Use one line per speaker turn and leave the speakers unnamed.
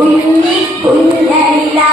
உன்னி குந்தலிலா